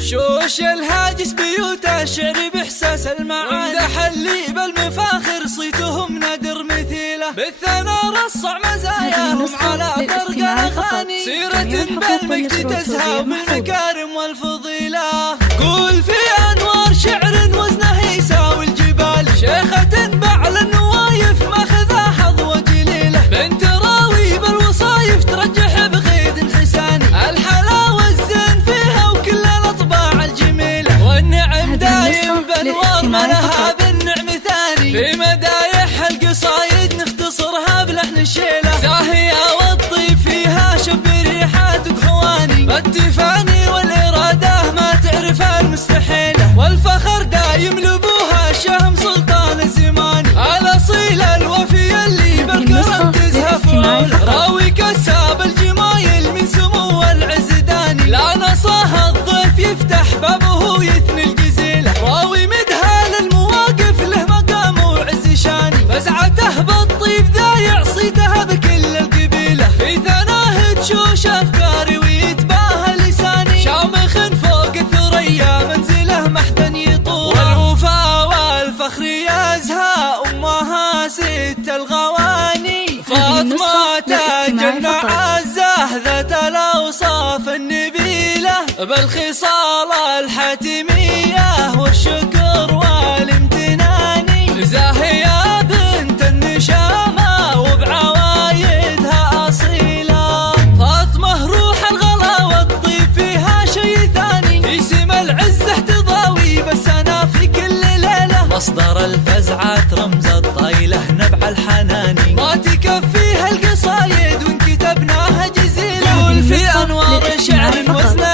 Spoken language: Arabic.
شوش الهاجس بيوته شعر بإحساس المعاني، ومدح اللي بالمفاخر صيتهم نادر مثيله، بالثنا رصع مزاياهم على طرق أغاني، سيرة بالمجد تزهى بالمكارم والفضيلة. قول في أنوار شعر وزنه يساوي الجبال، شيخة بعل النوايف ماخذها حظ وجليله، بنت راوي بالوصايف ترجح بغيد حساني، الحلاوة الزين فيها وكل الأطباع الجميلة، والنعم دايم بأنوار ما لها بالنعم ثاني، في مدايح القصايد نختصرها بلحن الشيلة، زاهية والطيب فيها شب ريحات وحواني، التفاني والإرادة ما تعرف المستحيلة، والفخر دايم لبوها شهم سلطان الزمان، الأصيل الوفي اللي بالكرم تزهف عوله، راوي كساب الجمايل من سمو العزداني، لا نصاها الضيف يفتح بابه ويثني الجزيلة، راوي مدها للمواقف له مقام وعز شاني، فزعته بالطيب ذا يعصيتها بكل القبيلة، في ثناه تشوش أفكاري ويتباهى لساني، شامخ فوق الثريا منزله محدا يطول، والوفا والفخر يزهى أمها ست الغواني، فاطمة تاج المعزة ذات الأوصاف النبيلة، بالخصال الحاتمية والشكر والامتنان، زاهية بنت النشامة وبعوايدها أصيلة، فاطمة روح الغلا والطيب فيها شي ثاني، في سما العزة تضاوي بس أنا في كل ليلة، مصدر الفزعات رمز الطايلة نبع الحناني، ما تكفيها القصايد وان كتبناها جزيلة، قول في أنوار شعر وزن